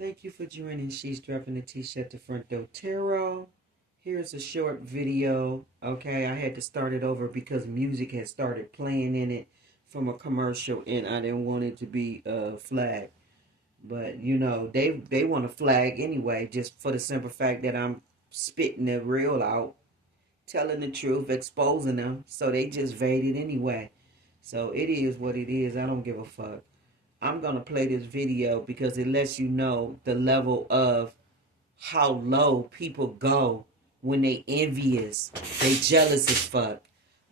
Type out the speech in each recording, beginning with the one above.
Thank you for joining She's Dropping the T-shirt at the Front Door Tarot. Here's a short video. Okay, I had to start it over because music had started playing in it from a commercial and I didn't want it to be flagged. But you know, they want to flag anyway, just for the simple fact that I'm spitting the real out, telling the truth, exposing them. So they just voted anyway. So it is what it is. I don't give a fuck. I'm going to play this video because it lets you know the level of how low people go when they envious. They jealous as fuck.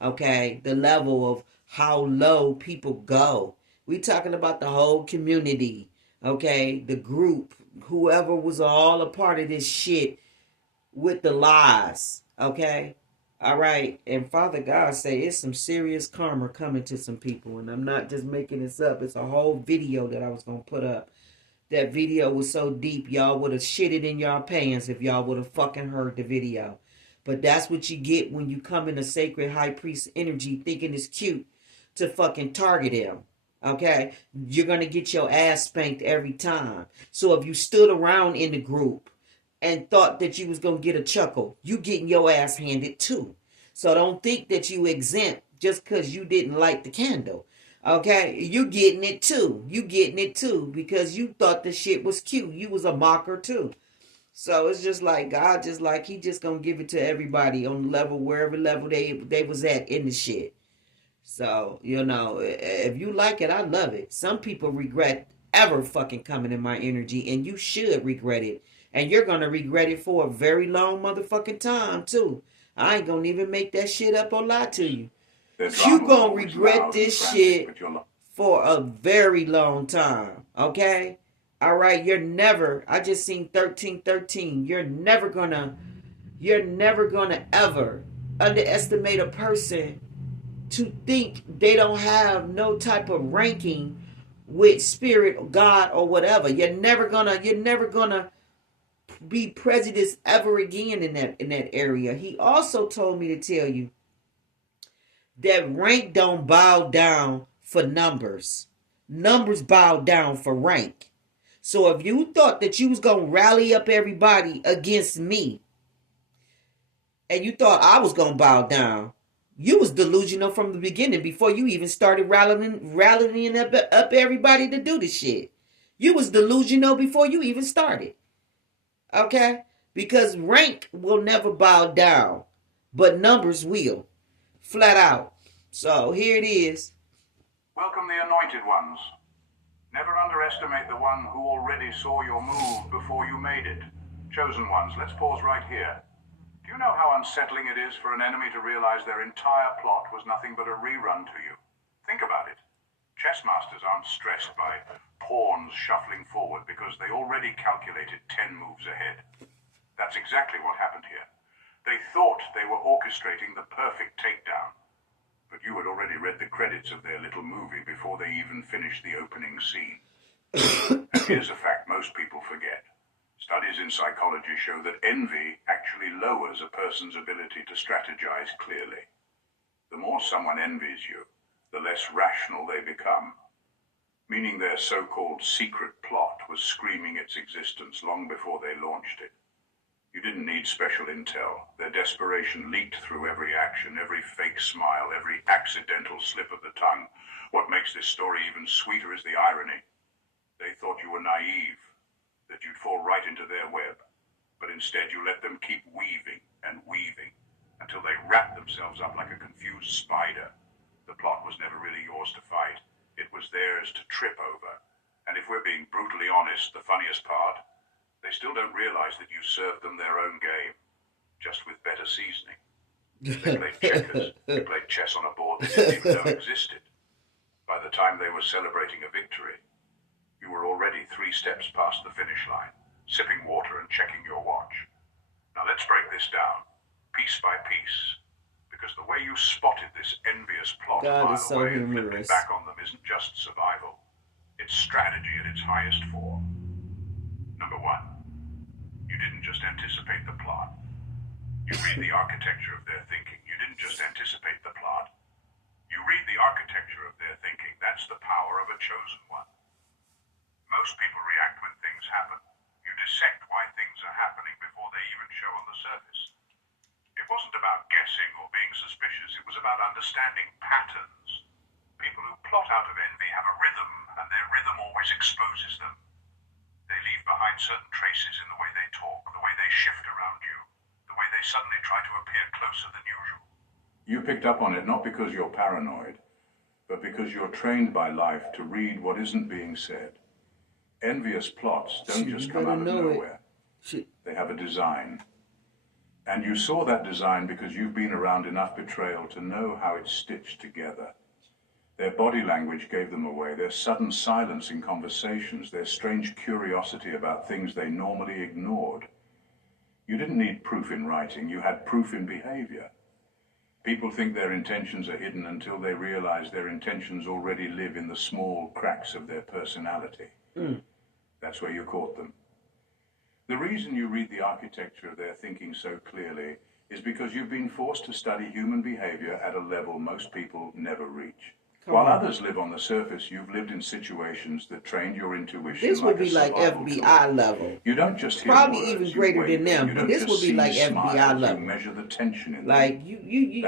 Okay? The level of how low people go. We talking about the whole community. Okay? The group. Whoever was all a part of this shit with the lies. Okay? All right, and Father God say it's some serious karma coming to some people, and I'm not just making this up. It's a whole video that I was gonna put up. That video was so deep, y'all would have shitted in y'all pants if y'all would have fucking heard the video. But that's what you get when you come in a sacred high priest energy, thinking it's cute to fucking target him. Okay, you're gonna get your ass spanked every time. So if you stood around in the group and thought that you was gonna get a chuckle, you getting your ass handed too. So don't think that you exempt just because you didn't light the candle. Okay, you getting it too. You getting it too because you thought the shit was cute. You was a mocker too. So it's just like God, just like He just gonna give it to everybody on the level wherever level they was at in the shit. So you know, if you like it, I love it. Some people regret ever fucking coming in my energy, and you should regret it. And you're gonna regret it for a very long motherfucking time too. I ain't gonna even make that shit up or lie to you. You gonna regret this shit for a very long time. Okay? Alright, you're never, I just seen 1313. You're never gonna ever underestimate a person to think they don't have no type of ranking with spirit or God or whatever. You're never gonna be prejudiced ever again in that area. He also told me to tell you that rank don't bow down for numbers. Numbers bow down for rank. So if you thought that you was gonna rally up everybody against me and you thought I was gonna bow down, you was delusional from the beginning before you even started rallying up everybody to do the shit. You was delusional before you even started. Okay? Because rank will never bow down, but numbers will. Flat out. So here it is. Welcome the anointed ones. Never underestimate the one who already saw your move before you made it. Chosen ones, let's pause right here. Do you know how unsettling it is for an enemy to realize their entire plot was nothing but a rerun to you? Think about it. Chess masters aren't stressed by pawns shuffling forward because they already calculated 10 moves ahead. That's exactly what happened here. They thought they were orchestrating the perfect takedown, but you had already read the credits of their little movie before they even finished the opening scene. And here's a fact most people forget. Studies in psychology show that envy actually lowers a person's ability to strategize clearly. The more someone envies you, the less rational they become, meaning their so-called secret plot was screaming its existence long before they launched it. You didn't need special intel. Their desperation leaked through every action, every fake smile, every accidental slip of the tongue. What makes this story even sweeter is the irony. They thought you were naive, that you'd fall right into their web, but instead you let them keep weaving and weaving until they wrapped themselves up like a confused spider. The plot was never really yours to fight. It was theirs to trip over. And if we're being brutally honest, the funniest part, they still don't realize that you served them their own game, just with better seasoning. They played checkers. You played chess on a board they didn't even know existed. By the time they were celebrating a victory, you were already 3 steps past the finish line, sipping water and checking your watch. Now let's break this down, piece by piece, because the way you spotted this envious plot a mile away and flipped it back on them isn't just survival. It's strategy at its highest form. Number 1, you didn't just anticipate the plot. You read the architecture of their thinking. You didn't just anticipate the plot. You read the architecture of their thinking. That's the power of a chosen one. Most people react when things happen. dissect why things are happening before they even show on the surface. It wasn't about guessing or being suspicious, it was about understanding patterns. People who plot out of envy have a rhythm, and their rhythm always exposes them. They leave behind certain traces in the way they talk, the way they shift around you, the way they suddenly try to appear closer than usual. You picked up on it not because you're paranoid, but because you're trained by life to read what isn't being said. Envious plots don't just come out of nowhere. They have a design. And you saw that design because you've been around enough betrayal to know how it's stitched together. Their body language gave them away, their sudden silence in conversations, their strange curiosity about things they normally ignored. You didn't need proof in writing, you had proof in behavior. People think their intentions are hidden until they realize their intentions already live in the small cracks of their personality. That's where you caught them. The reason you read the architecture of their thinking so clearly is because you've been forced to study human behavior at a level most people never reach. While others live on the surface, you've lived in situations that trained your intuition. This would be like FBI level. You don't just hear probably words, even greater than them, but this would be like FBI level. You measure the tension in like them.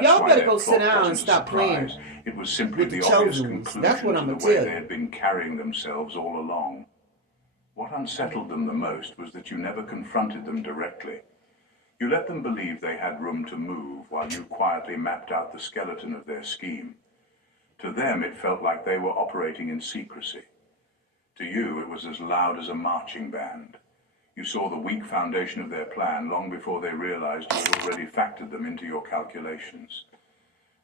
Y'all better go sit down and stop playing. It was simply with the the obvious chosen ones. conclusion That's what I'm to gonna the way tell they you. had been carrying themselves all along. What unsettled them the most was that you never confronted them directly. You let them believe they had room to move while you quietly mapped out the skeleton of their scheme. To them, it felt like they were operating in secrecy. To you, it was as loud as a marching band. You saw the weak foundation of their plan long before they realized you had already factored them into your calculations.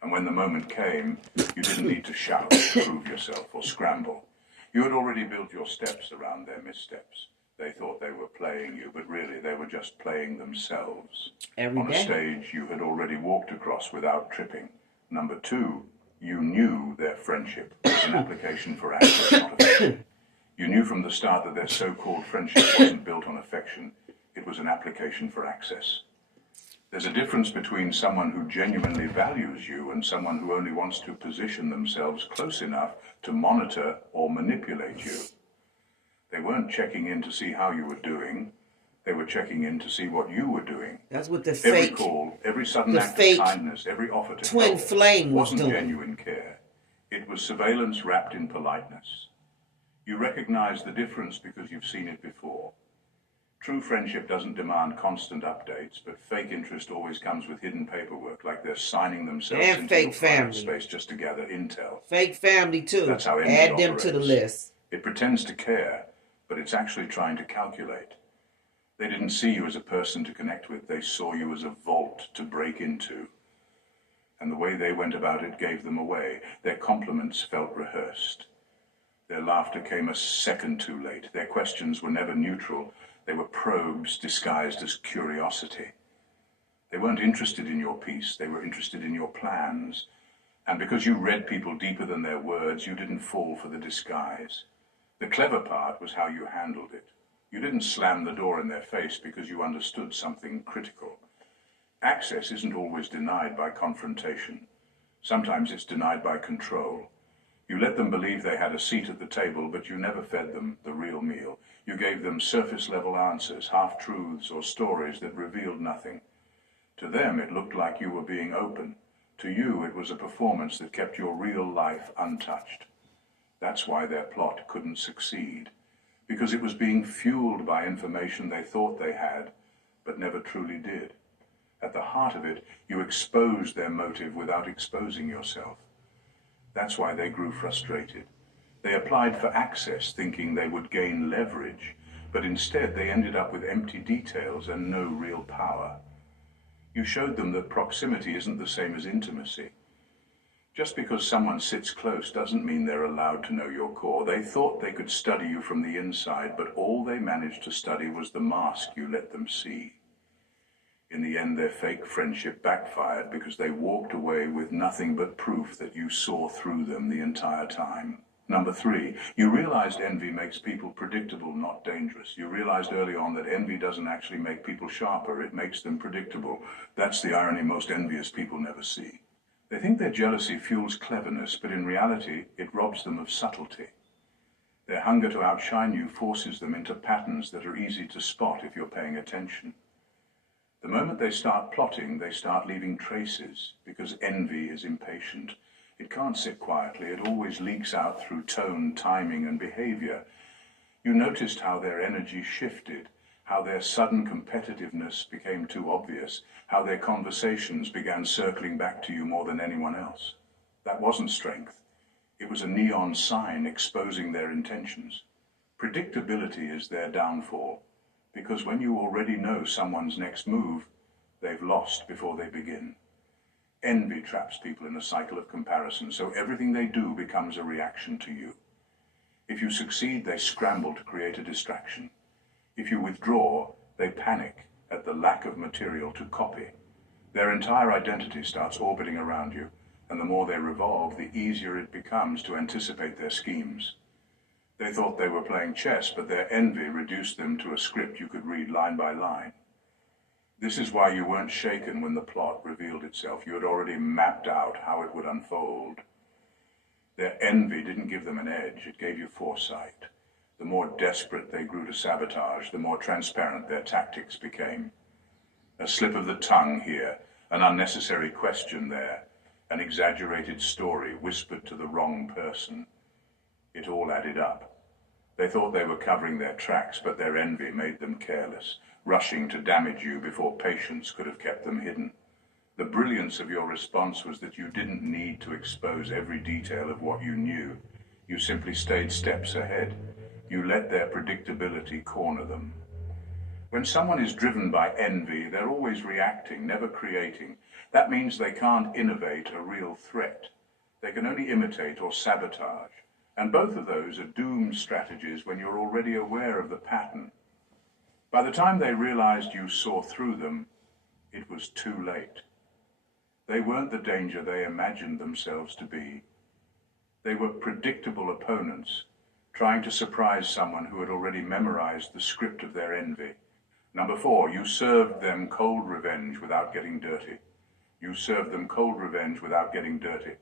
And when the moment came, you didn't need to shout, prove yourself, or scramble. You had already built your steps around their missteps. They thought they were playing you, but really they were just playing themselves. On a stage you had already walked across without tripping. Number two, you knew their friendship was an application for access, not affection. You knew from the start that their so-called friendship wasn't built on affection. It was an application for access. There's a difference between someone who genuinely values you and someone who only wants to position themselves close enough to monitor or manipulate you. They weren't checking in to see how you were doing. They were checking in to see what you were doing. That's what the Every fake, call, every sudden act of kindness, every offer to twin help flame wasn't doing. genuine care. It was surveillance wrapped in politeness. You recognize the difference because you've seen it before. True friendship doesn't demand constant updates, but fake interest always comes with hidden paperwork, like they're signing themselves and into fake your private family space just to gather intel. Fake family too. That's how envy Add them to the operates. list. It pretends to care, but it's actually trying to calculate. They didn't see you as a person to connect with. They saw you as a vault to break into. And the way they went about it gave them away. Their compliments felt rehearsed. Their laughter came a second too late. Their questions were never neutral. They were probes disguised as curiosity. They weren't interested in your peace. They were interested in your plans. And because you read people deeper than their words, you didn't fall for the disguise. The clever part was how you handled it. You didn't slam the door in their face because you understood something critical. Access isn't always denied by confrontation. Sometimes it's denied by control. You let them believe they had a seat at the table, but you never fed them the real meal. You gave them surface-level answers, half-truths, or stories that revealed nothing. To them, it looked like you were being open. To you, it was a performance that kept your real life untouched. That's why their plot couldn't succeed, because it was being fueled by information they thought they had, but never truly did. At the heart of it, you exposed their motive without exposing yourself. That's why they grew frustrated. They applied for access, thinking they would gain leverage, but instead they ended up with empty details and no real power. You showed them that proximity isn't the same as intimacy. Just because someone sits close doesn't mean they're allowed to know your core. They thought they could study you from the inside, but all they managed to study was the mask you let them see. In the end, their fake friendship backfired because they walked away with nothing but proof that you saw through them the entire time. Number three, you realized envy makes people predictable, not dangerous. You realized early on that envy doesn't actually make people sharper, it makes them predictable. That's the irony most envious people never see. They think their jealousy fuels cleverness, but in reality, it robs them of subtlety. Their hunger to outshine you forces them into patterns that are easy to spot if you're paying attention. The moment they start plotting, they start leaving traces, because envy is impatient. It can't sit quietly, it always leaks out through tone, timing, and behavior. You noticed how their energy shifted, how their sudden competitiveness became too obvious, how their conversations began circling back to you more than anyone else. That wasn't strength. It was a neon sign exposing their intentions. Predictability is their downfall, because when you already know someone's next move, they've lost before they begin. Envy traps people in a cycle of comparison, so everything they do becomes a reaction to you. If you succeed, they scramble to create a distraction. If you withdraw, they panic at the lack of material to copy. Their entire identity starts orbiting around you, and the more they revolve, the easier it becomes to anticipate their schemes. They thought they were playing chess, but their envy reduced them to a script you could read line by line. This is why you weren't shaken when the plot revealed itself. You had already mapped out how it would unfold. Their envy didn't give them an edge, it gave you foresight. The more desperate they grew to sabotage, the more transparent their tactics became. A slip of the tongue here, an unnecessary question there, an exaggerated story whispered to the wrong person. It all added up. They thought they were covering their tracks, but their envy made them careless, rushing to damage you before patience could have kept them hidden. The brilliance of your response was that you didn't need to expose every detail of what you knew. You simply stayed steps ahead. You let their predictability corner them. When someone is driven by envy, they're always reacting, never creating. That means they can't innovate a real threat. They can only imitate or sabotage. And both of those are doomed strategies when you're already aware of the pattern. By the time they realized you saw through them, it was too late. They weren't the danger they imagined themselves to be. They were predictable opponents, trying to surprise someone who had already memorized the script of their envy. Number 4, you served them cold revenge without getting dirty. You served them cold revenge without getting dirty,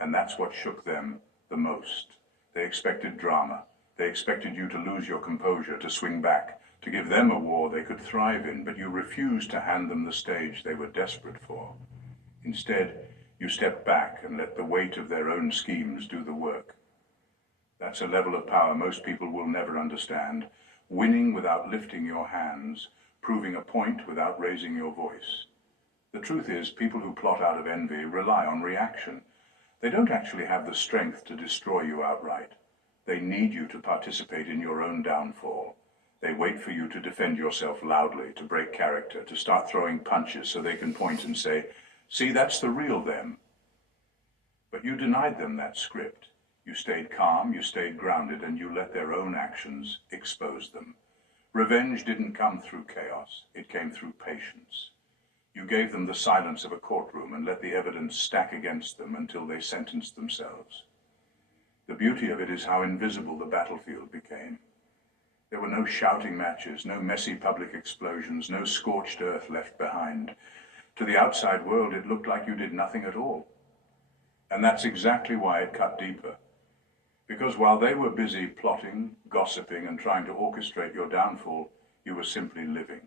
and that's what shook them the most. They expected drama. They expected you to lose your composure, to swing back, to give them a war they could thrive in, but you refused to hand them the stage they were desperate for. Instead, you stepped back and let the weight of their own schemes do the work. That's a level of power most people will never understand. Winning without lifting your hands, proving a point without raising your voice. The truth is, people who plot out of envy rely on reaction. They don't actually have the strength to destroy you outright. They need you to participate in your own downfall. They wait for you to defend yourself loudly, to break character, to start throwing punches so they can point and say, "See, that's the real them." But you denied them that script. You stayed calm, you stayed grounded, and you let their own actions expose them. Revenge didn't come through chaos, it came through patience. You gave them the silence of a courtroom and let the evidence stack against them until they sentenced themselves. The beauty of it is how invisible the battlefield became. There were no shouting matches, no messy public explosions, no scorched earth left behind. To the outside world, it looked like you did nothing at all. And that's exactly why it cut deeper. Because while they were busy plotting, gossiping, and trying to orchestrate your downfall, you were simply living.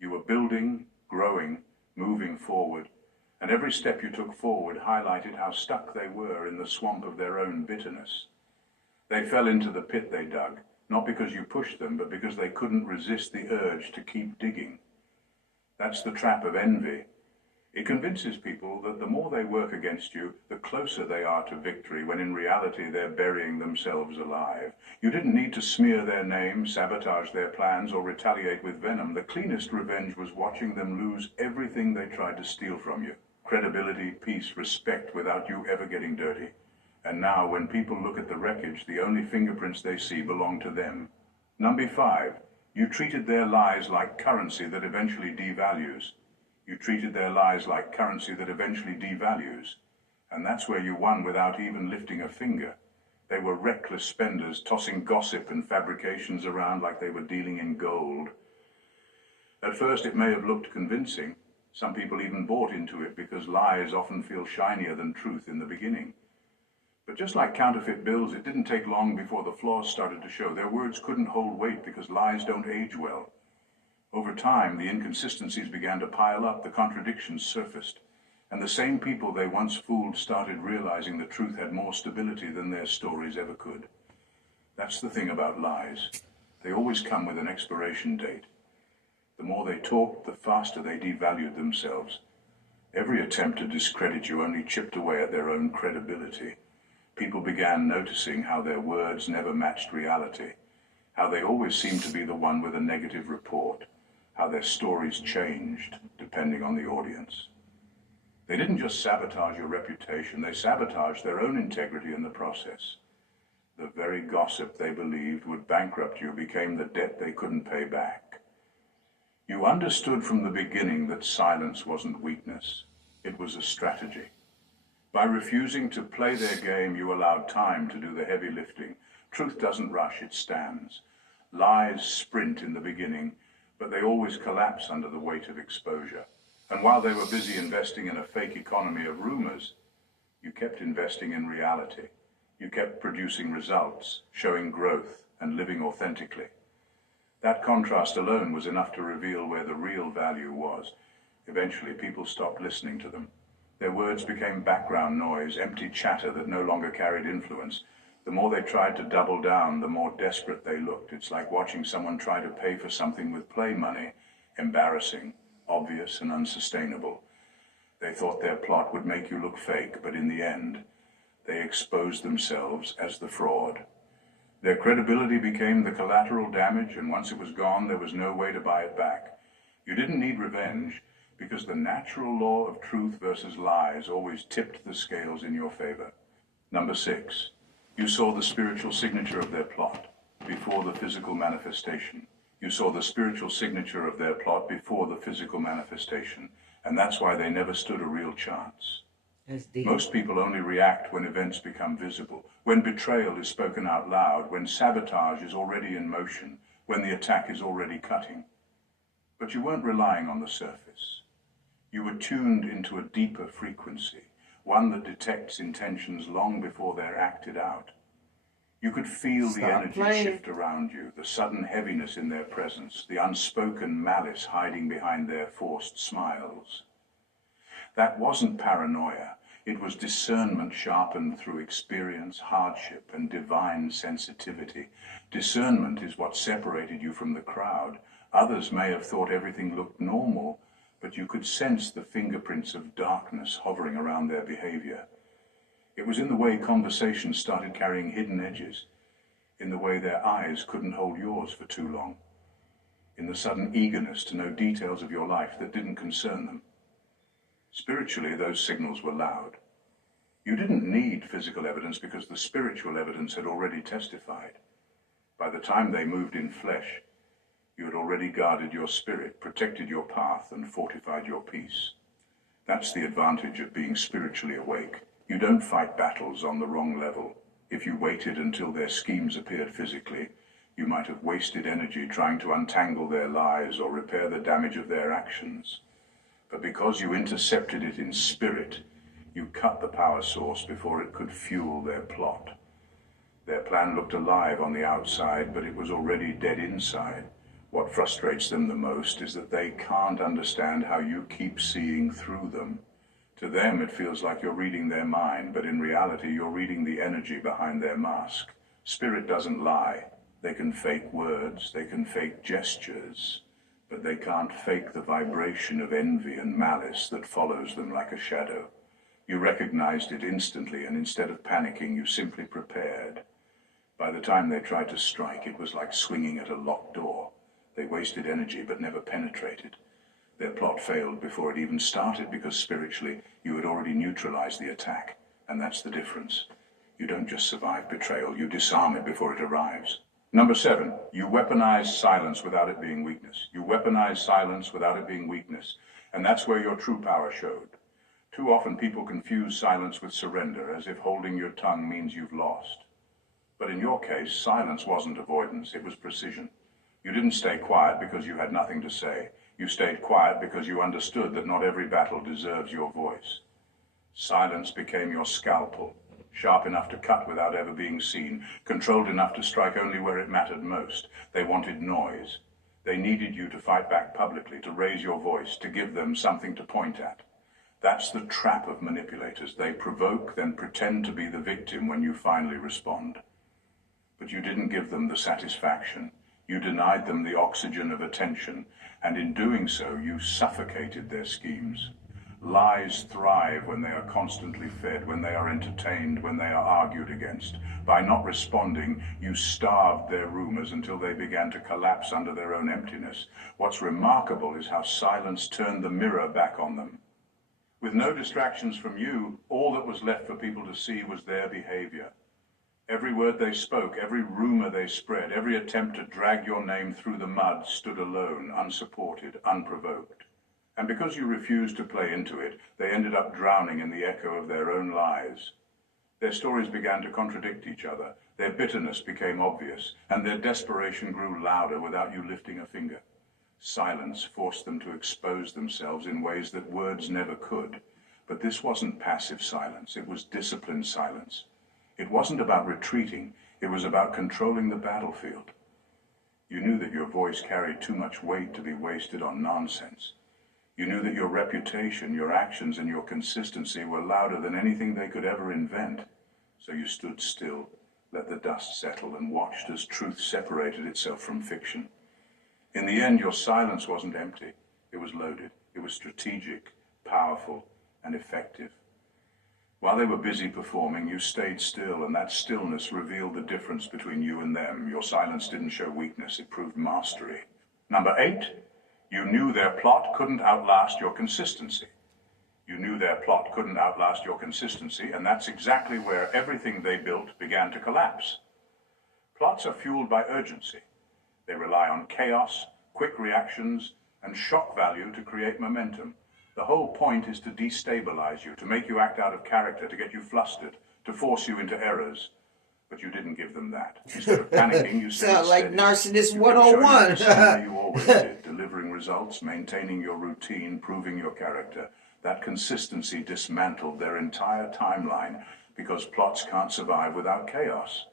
You were building, growing, moving forward, and every step you took forward highlighted how stuck they were in the swamp of their own bitterness. They fell into the pit they dug, not because you pushed them, but because they couldn't resist the urge to keep digging. That's the trap of envy. It convinces people that the more they work against you, the closer they are to victory, when in reality they're burying themselves alive. You didn't need to smear their name, sabotage their plans, or retaliate with venom. The cleanest revenge was watching them lose everything they tried to steal from you. Credibility, peace, respect, without you ever getting dirty. And now, when people look at the wreckage, the only fingerprints they see belong to them. Number 5, you treated their lies like currency that eventually devalues. You treated their lies like currency that eventually devalues. And that's where you won without even lifting a finger. They were reckless spenders, tossing gossip and fabrications around like they were dealing in gold. At first it may have looked convincing. Some people even bought into it because lies often feel shinier than truth in the beginning. But just like counterfeit bills, it didn't take long before the flaws started to show. Their words couldn't hold weight because lies don't age well. Over time, the inconsistencies began to pile up, the contradictions surfaced, and the same people they once fooled started realizing the truth had more stability than their stories ever could. That's the thing about lies. They always come with an expiration date. The more they talked, the faster they devalued themselves. Every attempt to discredit you only chipped away at their own credibility. People began noticing how their words never matched reality, how they always seemed to be the one with a negative report, how their stories changed depending on the audience. They didn't just sabotage your reputation, they sabotaged their own integrity in the process. The very gossip they believed would bankrupt you became the debt they couldn't pay back. You understood from the beginning that silence wasn't weakness, it was a strategy. By refusing to play their game, you allowed time to do the heavy lifting. Truth doesn't rush, it stands. Lies sprint in the beginning, but they always collapse under the weight of exposure. And while they were busy investing in a fake economy of rumors, you kept investing in reality. You kept producing results, showing growth, and living authentically. That contrast alone was enough to reveal where the real value was. Eventually, people stopped listening to them. Their words became background noise, empty chatter that no longer carried influence. The more they tried to double down, the more desperate they looked. It's like watching someone try to pay for something with play money. Embarrassing, obvious, and unsustainable. They thought their plot would make you look fake, but in the end, they exposed themselves as the fraud. Their credibility became the collateral damage, and once it was gone, there was no way to buy it back. You didn't need revenge, because the natural law of truth versus lies always tipped the scales in your favor. Number 6, you saw the spiritual signature of their plot before the physical manifestation. You saw the spiritual signature of their plot before the physical manifestation, and that's why they never stood a real chance. Most people only react when events become visible, when betrayal is spoken out loud, when sabotage is already in motion, when the attack is already cutting. But you weren't relying on the surface. You were tuned into a deeper frequency, one that detects intentions long before they're acted out. You could feel the energy shift around you, the sudden heaviness in their presence, the unspoken malice hiding behind their forced smiles. That wasn't paranoia. It was discernment sharpened through experience, hardship, and divine sensitivity. Discernment is what separated you from the crowd. Others may have thought everything looked normal, but you could sense the fingerprints of darkness hovering around their behavior. It was in the way conversations started carrying hidden edges, in the way their eyes couldn't hold yours for too long, in the sudden eagerness to know details of your life that didn't concern them. Spiritually, those signals were loud. You didn't need physical evidence because the spiritual evidence had already testified. By the time they moved in flesh, you had already guarded your spirit, protected your path, and fortified your peace. That's the advantage of being spiritually awake. You don't fight battles on the wrong level. If you waited until their schemes appeared physically, you might have wasted energy trying to untangle their lies or repair the damage of their actions. But because you intercepted it in spirit, you cut the power source before it could fuel their plot. Their plan looked alive on the outside, but it was already dead inside. What frustrates them the most is that they can't understand how you keep seeing through them. To them, it feels like you're reading their mind, but in reality, you're reading the energy behind their mask. Spirit doesn't lie. They can fake words, they can fake gestures, but they can't fake the vibration of envy and malice that follows them like a shadow. You recognized it instantly, and instead of panicking, you simply prepared. By the time they tried to strike, it was like swinging at a locked door. They wasted energy but never penetrated. Their plot failed before it even started because spiritually you had already neutralized the attack, and that's the difference. You don't just survive betrayal, you disarm it before it arrives. Number 7, you weaponize silence without it being weakness. You weaponize silence without it being weakness, and that's where your true power showed. Too often people confuse silence with surrender, as if holding your tongue means you've lost. But in your case, silence wasn't avoidance, it was precision. You didn't stay quiet because you had nothing to say. You stayed quiet because you understood that not every battle deserves your voice. Silence became your scalpel, sharp enough to cut without ever being seen, controlled enough to strike only where it mattered most. They wanted noise. They needed you to fight back publicly, to raise your voice, to give them something to point at. That's the trap of manipulators. They provoke, then pretend to be the victim when you finally respond. But you didn't give them the satisfaction. You denied them the oxygen of attention, and in doing so, you suffocated their schemes. Lies thrive when they are constantly fed, when they are entertained, when they are argued against. By not responding, you starved their rumors until they began to collapse under their own emptiness. What's remarkable is how silence turned the mirror back on them. With no distractions from you, all that was left for people to see was their behavior. Every word they spoke, every rumor they spread, every attempt to drag your name through the mud stood alone, unsupported, unprovoked. And because you refused to play into it, they ended up drowning in the echo of their own lies. Their stories began to contradict each other, their bitterness became obvious, and their desperation grew louder without you lifting a finger. Silence forced them to expose themselves in ways that words never could. But this wasn't passive silence, it was disciplined silence. It wasn't about retreating, it was about controlling the battlefield. You knew that your voice carried too much weight to be wasted on nonsense. You knew that your reputation, your actions, and your consistency were louder than anything they could ever invent. So you stood still, let the dust settle, and watched as truth separated itself from fiction. In the end, your silence wasn't empty. It was loaded. It was strategic, powerful, and effective. While they were busy performing, you stayed still, and that stillness revealed the difference between you and them. Your silence didn't show weakness, it proved mastery. Number 8, you knew their plot couldn't outlast your consistency. You knew their plot couldn't outlast your consistency, and that's exactly where everything they built began to collapse. Plots are fueled by urgency. They rely on chaos, quick reactions, and shock value to create momentum. The whole point is to destabilize you, to make you act out of character, to get you flustered, to force you into errors. But you didn't give them that. Instead of panicking, you stayed Sound like steady. Narcissist You kept showing up 101. the same way you always did, delivering results, maintaining your routine, proving your character. That consistency dismantled their entire timeline because plots can't survive without chaos.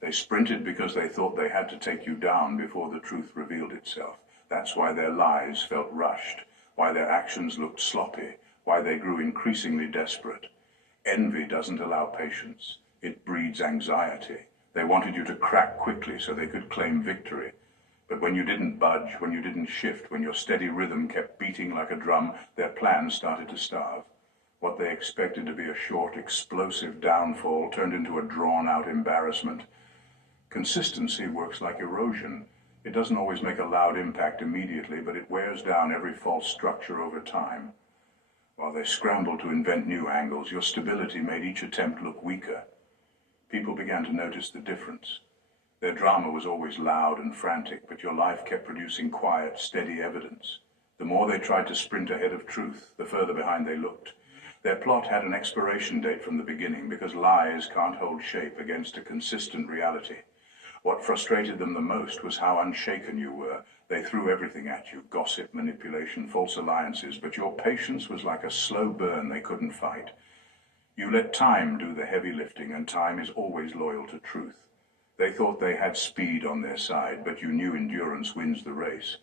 They sprinted because they thought they had to take you down before the truth revealed itself. That's why their lies felt rushed, why their actions looked sloppy, why they grew increasingly desperate. Envy doesn't allow patience. It breeds anxiety. They wanted you to crack quickly so they could claim victory. But when you didn't budge, when you didn't shift, when your steady rhythm kept beating like a drum, their plans started to starve. What they expected to be a short, explosive downfall turned into a drawn-out embarrassment. Consistency works like erosion. It doesn't always make a loud impact immediately, but it wears down every false structure over time. While they scrambled to invent new angles, your stability made each attempt look weaker. People began to notice the difference. Their drama was always loud and frantic, but your life kept producing quiet, steady evidence. The more they tried to sprint ahead of truth, the further behind they looked. Their plot had an expiration date from the beginning, because lies can't hold shape against a consistent reality. What frustrated them the most was how unshaken you were. They threw everything at you, gossip, manipulation, false alliances, but your patience was like a slow burn they couldn't fight. You let time do the heavy lifting, and time is always loyal to truth. They thought they had speed on their side, but you knew endurance wins the race.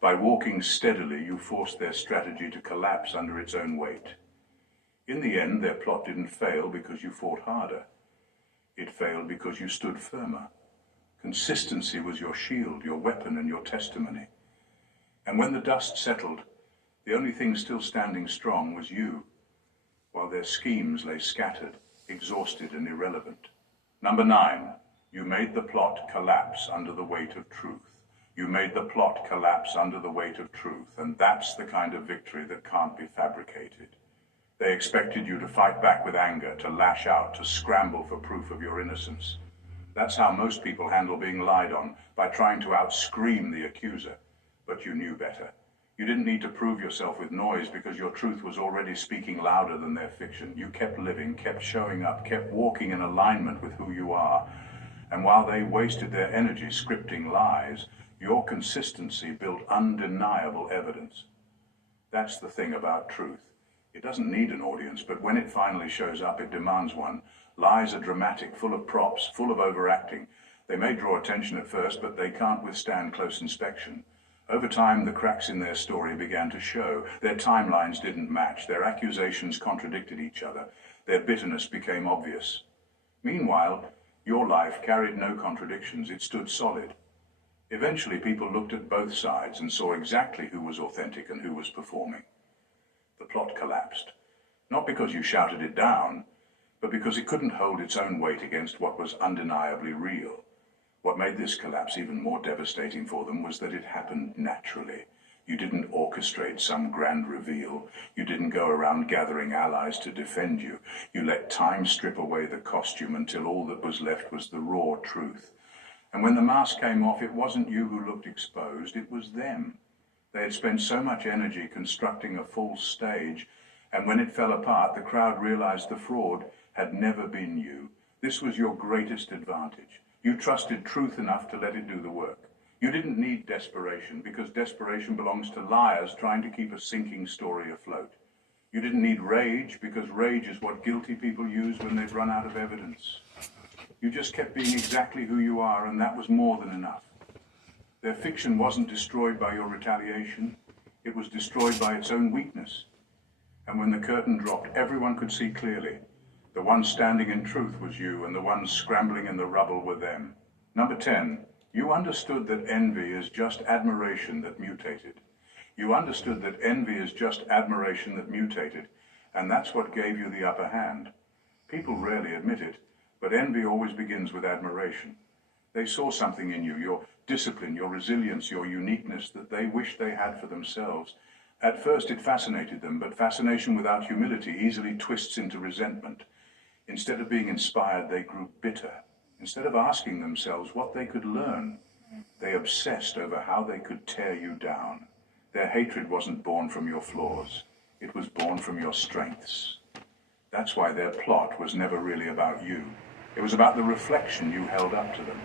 By walking steadily, you forced their strategy to collapse under its own weight. In the end, their plot didn't fail because you fought harder. It failed because you stood firmer. Consistency was your shield, your weapon, and your testimony. And when the dust settled, the only thing still standing strong was you, while their schemes lay scattered, exhausted, and irrelevant. Number 9, you made the plot collapse under the weight of truth. You made the plot collapse under the weight of truth, and that's the kind of victory that can't be fabricated. They expected you to fight back with anger, to lash out, to scramble for proof of your innocence. That's how most people handle being lied on, by trying to outscream the accuser. But you knew better. You didn't need to prove yourself with noise because your truth was already speaking louder than their fiction. You kept living, kept showing up, kept walking in alignment with who you are. And while they wasted their energy scripting lies, your consistency built undeniable evidence. That's the thing about truth. It doesn't need an audience, but when it finally shows up, it demands one. Lies are dramatic, full of props, full of overacting. They may draw attention at first, but they can't withstand close inspection. Over time, the cracks in their story began to show. Their timelines didn't match. Their accusations contradicted each other. Their bitterness became obvious. Meanwhile, your life carried no contradictions. It stood solid. Eventually, people looked at both sides and saw exactly who was authentic and who was performing. The plot collapsed. Not because you shouted it down, but because it couldn't hold its own weight against what was undeniably real. What made this collapse even more devastating for them was that it happened naturally. You didn't orchestrate some grand reveal. You didn't go around gathering allies to defend you. You let time strip away the costume until all that was left was the raw truth. And when the mask came off, it wasn't you who looked exposed, it was them. They had spent so much energy constructing a false stage, and when it fell apart, the crowd realized the fraud had never been you. This was your greatest advantage. You trusted truth enough to let it do the work. You didn't need desperation, because desperation belongs to liars trying to keep a sinking story afloat. You didn't need rage, because rage is what guilty people use when they've run out of evidence. You just kept being exactly who you are, and that was more than enough. Their fiction wasn't destroyed by your retaliation. It was destroyed by its own weakness. And when the curtain dropped, everyone could see clearly. The one standing in truth was you, and the ones scrambling in the rubble were them. Number 10, you understood that envy is just admiration that mutated. You understood that envy is just admiration that mutated, and that's what gave you the upper hand. People rarely admit it, but envy always begins with admiration. They saw something in you, your discipline, your resilience, your uniqueness that they wished they had for themselves. At first it fascinated them, but fascination without humility easily twists into resentment. Instead of being inspired, they grew bitter. Instead of asking themselves what they could learn, they obsessed over how they could tear you down. Their hatred wasn't born from your flaws. It was born from your strengths. That's why their plot was never really about you. It was about the reflection you held up to them.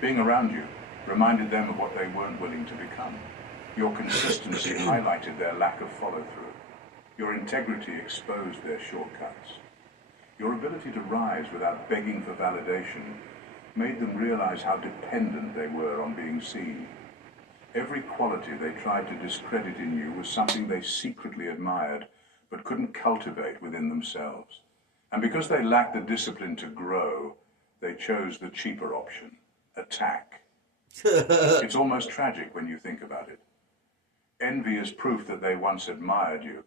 Being around you reminded them of what they weren't willing to become. Your consistency highlighted their lack of follow-through. Your integrity exposed their shortcuts. Your ability to rise without begging for validation made them realize how dependent they were on being seen. Every quality they tried to discredit in you was something they secretly admired, but couldn't cultivate within themselves. And because they lacked the discipline to grow, they chose the cheaper option, attack. It's almost tragic when you think about it. Envy is proof that they once admired you,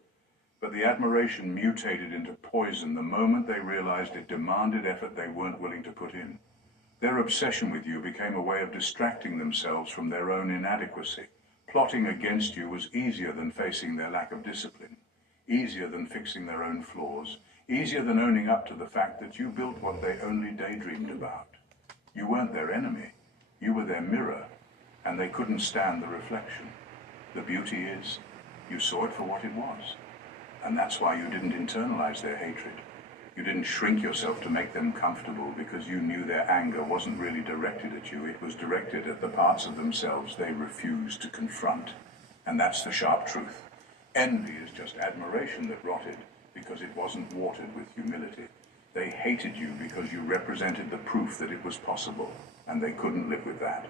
but the admiration mutated into poison the moment they realized it demanded effort they weren't willing to put in. Their obsession with you became a way of distracting themselves from their own inadequacy. Plotting against you was easier than facing their lack of discipline, easier than fixing their own flaws, easier than owning up to the fact that you built what they only daydreamed about. You weren't their enemy, you were their mirror, and they couldn't stand the reflection. The beauty is, you saw it for what it was. And that's why you didn't internalize their hatred. You didn't shrink yourself to make them comfortable because you knew their anger wasn't really directed at you. It was directed at the parts of themselves they refused to confront. And that's the sharp truth. Envy is just admiration that rotted because it wasn't watered with humility. They hated you because you represented the proof that it was possible, and they couldn't live with that.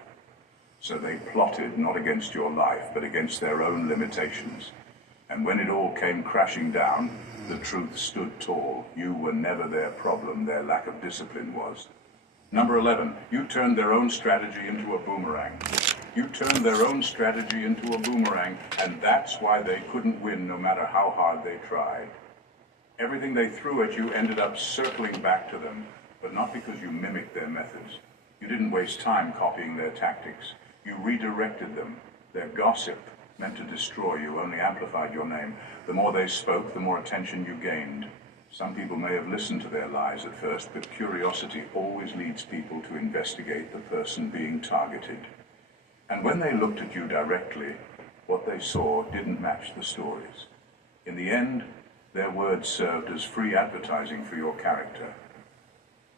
So they plotted not against your life, but against their own limitations. And when it all came crashing down, the truth stood tall. You were never their problem, their lack of discipline was. Number 11, you turned their own strategy into a boomerang. You turned their own strategy into a boomerang, and that's why they couldn't win no matter how hard they tried. Everything they threw at you ended up circling back to them, but not because you mimicked their methods. You didn't waste time copying their tactics. You redirected them. Their gossip, meant to destroy you, only amplified your name. The more they spoke, the more attention you gained. Some people may have listened to their lies at first, but curiosity always leads people to investigate the person being targeted. And when they looked at you directly, what they saw didn't match the stories. In the end, their words served as free advertising for your character.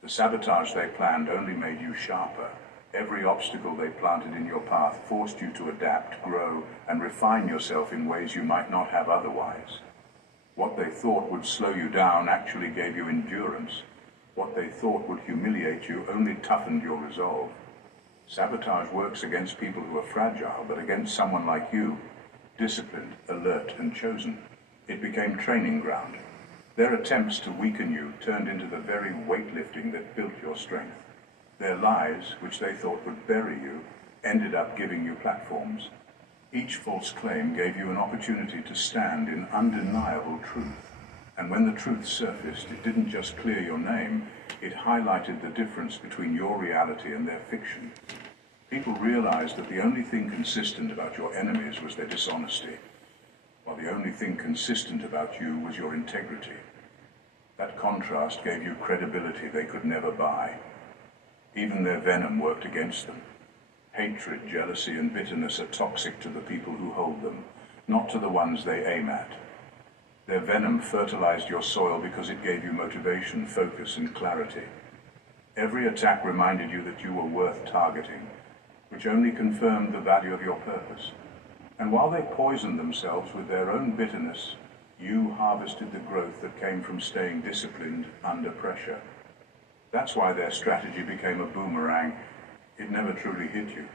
The sabotage they planned only made you sharper. Every obstacle they planted in your path forced you to adapt, grow, and refine yourself in ways you might not have otherwise. What they thought would slow you down actually gave you endurance. What they thought would humiliate you only toughened your resolve. Sabotage works against people who are fragile, but against someone like you, disciplined, alert, and chosen, it became training ground. Their attempts to weaken you turned into the very weightlifting that built your strength. Their lies, which they thought would bury you, ended up giving you platforms. Each false claim gave you an opportunity to stand in undeniable truth. And when the truth surfaced, it didn't just clear your name, it highlighted the difference between your reality and their fiction. People realized that the only thing consistent about your enemies was their dishonesty, while the only thing consistent about you was your integrity. That contrast gave you credibility they could never buy. Even their venom worked against them. Hatred, jealousy, and bitterness are toxic to the people who hold them, not to the ones they aim at. Their venom fertilized your soil because it gave you motivation, focus, and clarity. Every attack reminded you that you were worth targeting, which only confirmed the value of your purpose. And while they poisoned themselves with their own bitterness, you harvested the growth that came from staying disciplined under pressure. That's why their strategy became a boomerang. It never truly hit you.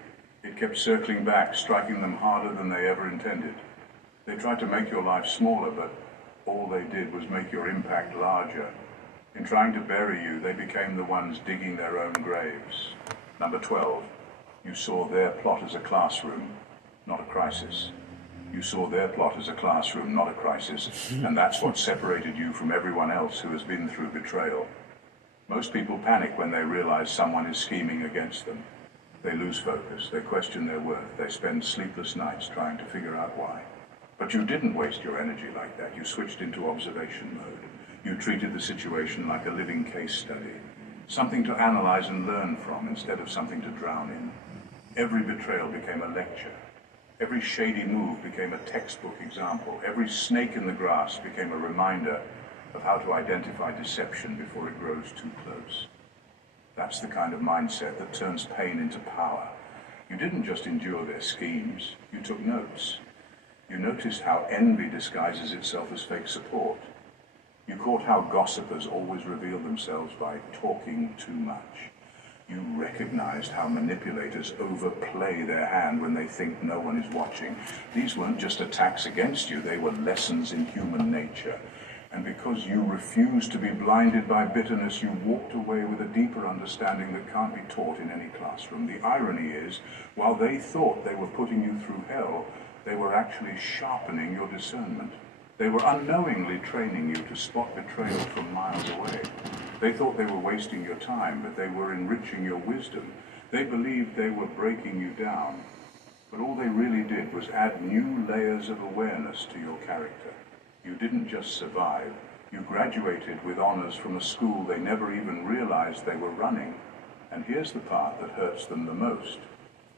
It kept circling back, striking them harder than they ever intended. They tried to make your life smaller, but all they did was make your impact larger. In trying to bury you, they became the ones digging their own graves. Number 12, you saw their plot as a classroom, not a crisis. You saw their plot as a classroom, not a crisis, and that's what separated you from everyone else who has been through betrayal. Most people panic when they realize someone is scheming against them. They lose focus, they question their worth, they spend sleepless nights trying to figure out why. But you didn't waste your energy like that. You switched into observation mode. You treated the situation like a living case study, something to analyze and learn from instead of something to drown in. Every betrayal became a lecture. Every shady move became a textbook example. Every snake in the grass became a reminder of how to identify deception before it grows too close. That's the kind of mindset that turns pain into power. You didn't just endure their schemes, you took notes. You noticed how envy disguises itself as fake support. You caught how gossipers always reveal themselves by talking too much. You recognized how manipulators overplay their hand when they think no one is watching. These weren't just attacks against you, they were lessons in human nature. And because you refused to be blinded by bitterness, you walked away with a deeper understanding that can't be taught in any classroom. The irony is, while they thought they were putting you through hell, they were actually sharpening your discernment. They were unknowingly training you to spot betrayal from miles away. They thought they were wasting your time, but they were enriching your wisdom. They believed they were breaking you down, but all they really did was add new layers of awareness to your character. You didn't just survive, you graduated with honors from a school they never even realized they were running. And here's the part that hurts them the most.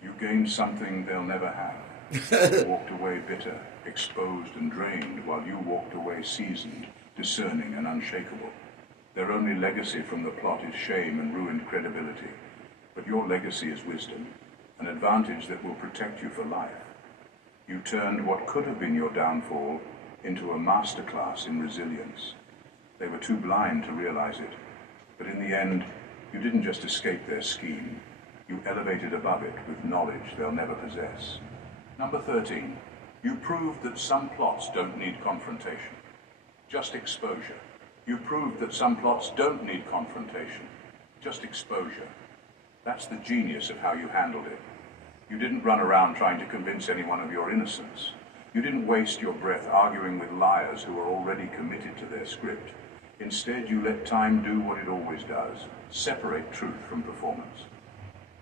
You gained something they'll never have. You walked away bitter, exposed and drained, while you walked away seasoned, discerning and unshakable. Their only legacy from the plot is shame and ruined credibility. But your legacy is wisdom, an advantage that will protect you for life. You turned what could have been your downfall into a masterclass in resilience. They were too blind to realize it, but in the end, you didn't just escape their scheme. You elevated above it with knowledge they'll never possess. Number 13, you proved that some plots don't need confrontation, just exposure. You proved that some plots don't need confrontation, just exposure. That's the genius of how you handled it. You didn't run around trying to convince anyone of your innocence. You didn't waste your breath arguing with liars who were already committed to their script. Instead, you let time do what it always does, separate truth from performance.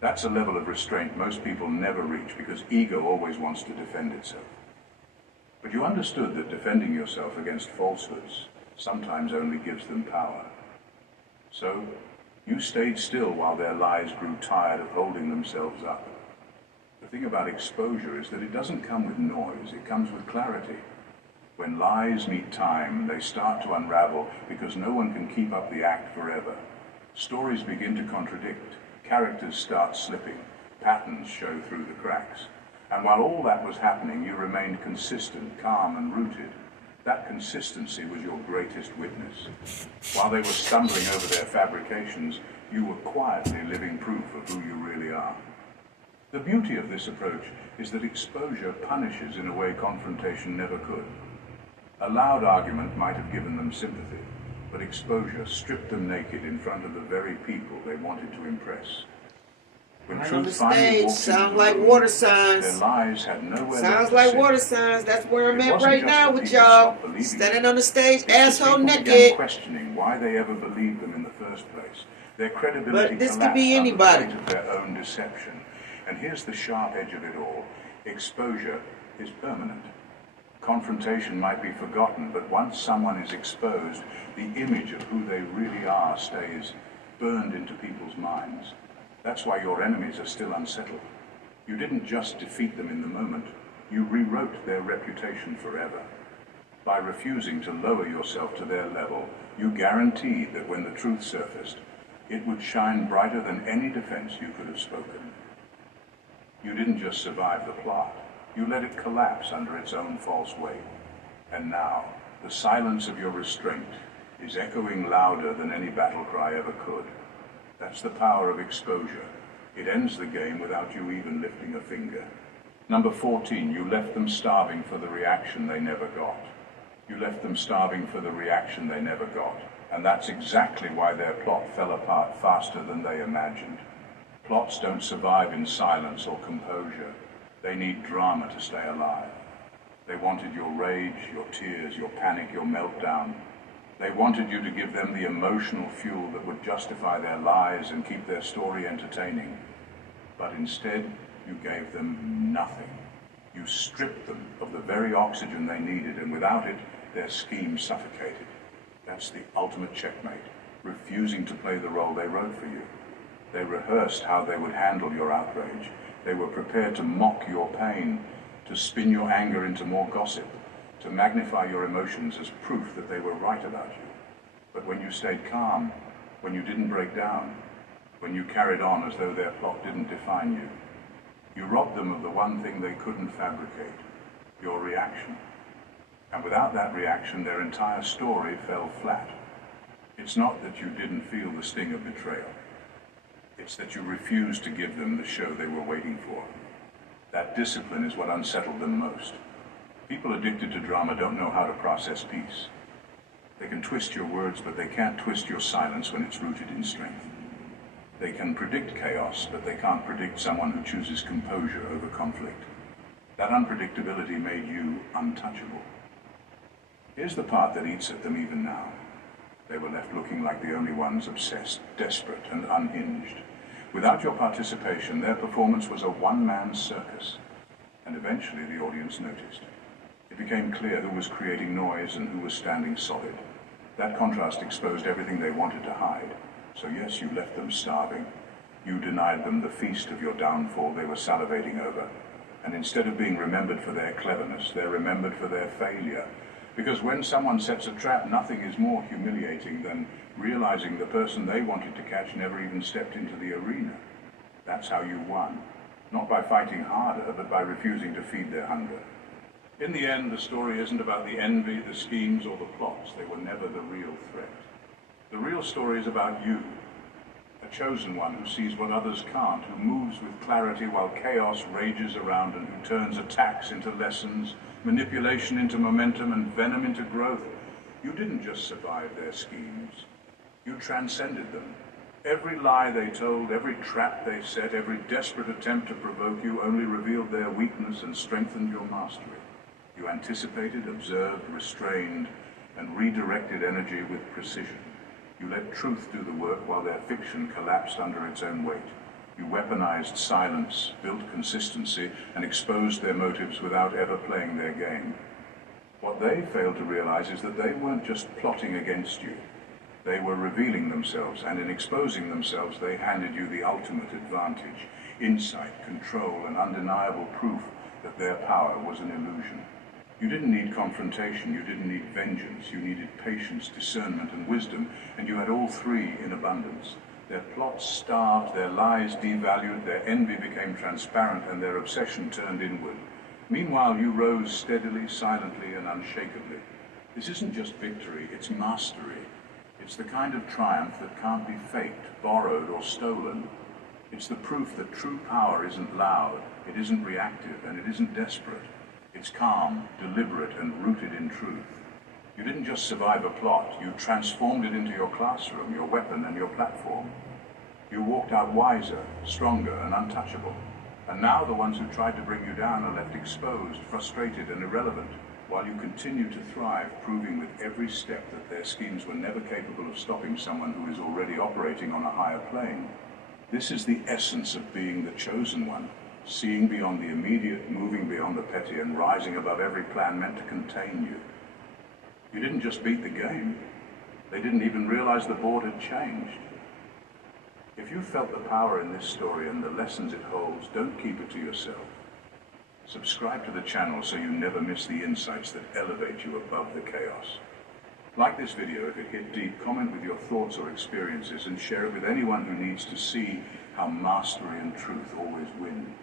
That's a level of restraint most people never reach because ego always wants to defend itself. But you understood that defending yourself against falsehoods sometimes only gives them power. So, you stayed still while their lies grew tired of holding themselves up. The thing about exposure is that it doesn't come with noise, it comes with clarity. When lies need time, they start to unravel because no one can keep up the act forever. Stories begin to contradict, characters start slipping, patterns show through the cracks. And while all that was happening, you remained consistent, calm, and rooted. That consistency was your greatest witness. While they were stumbling over their fabrications, you were quietly living proof of who you really are. The beauty of this approach is that exposure punishes in a way confrontation never could. A loud argument might have given them sympathy, but exposure stripped them naked in front of the very people they wanted to impress. When Right on the truth finally stage, walked sounds into the like room, water their signs. lies had nowhere left Sounds to like sit. water signs. That's where I'm It at wasn't right just now that with people y'all. stopped believing Standing them. on the stage, It's that asshole people began naked. questioning why they ever believed them in the first place. Their credibility But this could collapsed be under the anybody. weight of their own deception. And here's the sharp edge of it all. Exposure is permanent. Confrontation might be forgotten, but once someone is exposed, the image of who they really are stays burned into people's minds. That's why your enemies are still unsettled. You didn't just defeat them in the moment, you rewrote their reputation forever. By refusing to lower yourself to their level, you guaranteed that when the truth surfaced, it would shine brighter than any defense you could have spoken. You didn't just survive the plot, you let it collapse under its own false weight. And now, the silence of your restraint is echoing louder than any battle cry ever could. That's the power of exposure. It ends the game without you even lifting a finger. Number 14, you left them starving for the reaction they never got. You left them starving for the reaction they never got. And that's exactly why their plot fell apart faster than they imagined. Plots don't survive in silence or composure. They need drama to stay alive. They wanted your rage, your tears, your panic, your meltdown. They wanted you to give them the emotional fuel that would justify their lies and keep their story entertaining. But instead, you gave them nothing. You stripped them of the very oxygen they needed, and without it, their scheme suffocated. That's the ultimate checkmate, refusing to play the role they wrote for you. They rehearsed how they would handle your outrage. They were prepared to mock your pain, to spin your anger into more gossip, to magnify your emotions as proof that they were right about you. But when you stayed calm, when you didn't break down, when you carried on as though their plot didn't define you, you robbed them of the one thing they couldn't fabricate, your reaction. And without that reaction, their entire story fell flat. It's not that you didn't feel the sting of betrayal. It's that you refused to give them the show they were waiting for. That discipline is what unsettled them most. People addicted to drama don't know how to process peace. They can twist your words, but they can't twist your silence when it's rooted in strength. They can predict chaos, but they can't predict someone who chooses composure over conflict. That unpredictability made you untouchable. Here's the part that eats at them even now. They were left looking like the only ones obsessed, desperate, and unhinged. Without your participation, their performance was a one-man circus. And eventually the audience noticed. It became clear who was creating noise and who was standing solid. That contrast exposed everything they wanted to hide. So yes, you left them starving. You denied them the feast of your downfall they were salivating over. And instead of being remembered for their cleverness, they're remembered for their failure. Because when someone sets a trap, nothing is more humiliating than realizing the person they wanted to catch never even stepped into the arena. That's how you won. Not by fighting harder, but by refusing to feed their hunger. In the end, the story isn't about the envy, the schemes, or the plots. They were never the real threat. The real story is about you, a chosen one who sees what others can't, who moves with clarity while chaos rages around, and who turns attacks into lessons, manipulation into momentum, and venom into growth. You didn't just survive their schemes. You transcended them. Every lie they told, every trap they set, every desperate attempt to provoke you only revealed their weakness and strengthened your mastery. You anticipated, observed, restrained, and redirected energy with precision. You let truth do the work while their fiction collapsed under its own weight. You weaponized silence, built consistency, and exposed their motives without ever playing their game. What they failed to realize is that they weren't just plotting against you. They were revealing themselves, and in exposing themselves, they handed you the ultimate advantage, insight, control, and undeniable proof that their power was an illusion. You didn't need confrontation, you didn't need vengeance, you needed patience, discernment, and wisdom, and you had all three in abundance. Their plots starved, their lies devalued, their envy became transparent, and their obsession turned inward. Meanwhile, you rose steadily, silently, and unshakably. This isn't just victory, it's mastery. It's the kind of triumph that can't be faked, borrowed, or stolen. It's the proof that true power isn't loud, it isn't reactive, and it isn't desperate. It's calm, deliberate, and rooted in truth. You didn't just survive a plot, you transformed it into your classroom, your weapon, and your platform. You walked out wiser, stronger, and untouchable. And now the ones who tried to bring you down are left exposed, frustrated, and irrelevant, while you continue to thrive, proving with every step that their schemes were never capable of stopping someone who is already operating on a higher plane. This is the essence of being the chosen one, seeing beyond the immediate, moving beyond the petty, and rising above every plan meant to contain you. You didn't just beat the game. They didn't even realize the board had changed. If you felt the power in this story and the lessons it holds, don't keep it to yourself. Subscribe to the channel so you never miss the insights that elevate you above the chaos. Like this video if it hit deep, comment with your thoughts or experiences, and share it with anyone who needs to see how mastery and truth always win.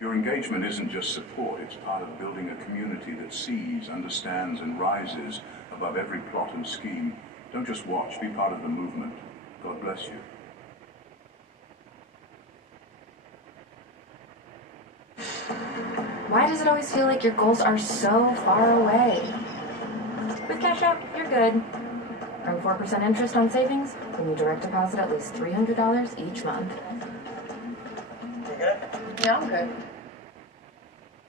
Your engagement isn't just support, it's part of building a community that sees, understands, and rises above every plot and scheme. Don't just watch, be part of the movement. God bless you. Why does it always feel like your goals are so far away? With CASHAPP, you're good. Earn 4% interest on savings when you direct deposit at least $300 each month. You good? Yeah, I'm good.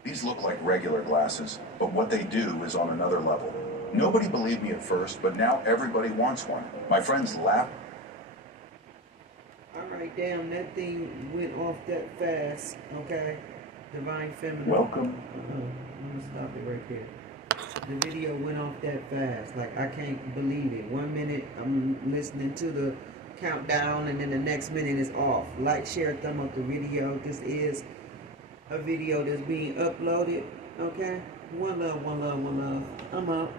These look like regular glasses, but what they do is on another level. Nobody believed me at first, but now everybody wants one. My friends laugh. Alright, damn, that thing went off that fast, okay? Divine Feminine. Welcome. I'm gonna stop it right there. The video went off that fast. Like, I can't believe it. 1 minute, I'm listening to the countdown, and then the next minute is off. Like, share, thumb up the video. This is a video that's being uploaded, okay? One love, one love, one love. I'm up.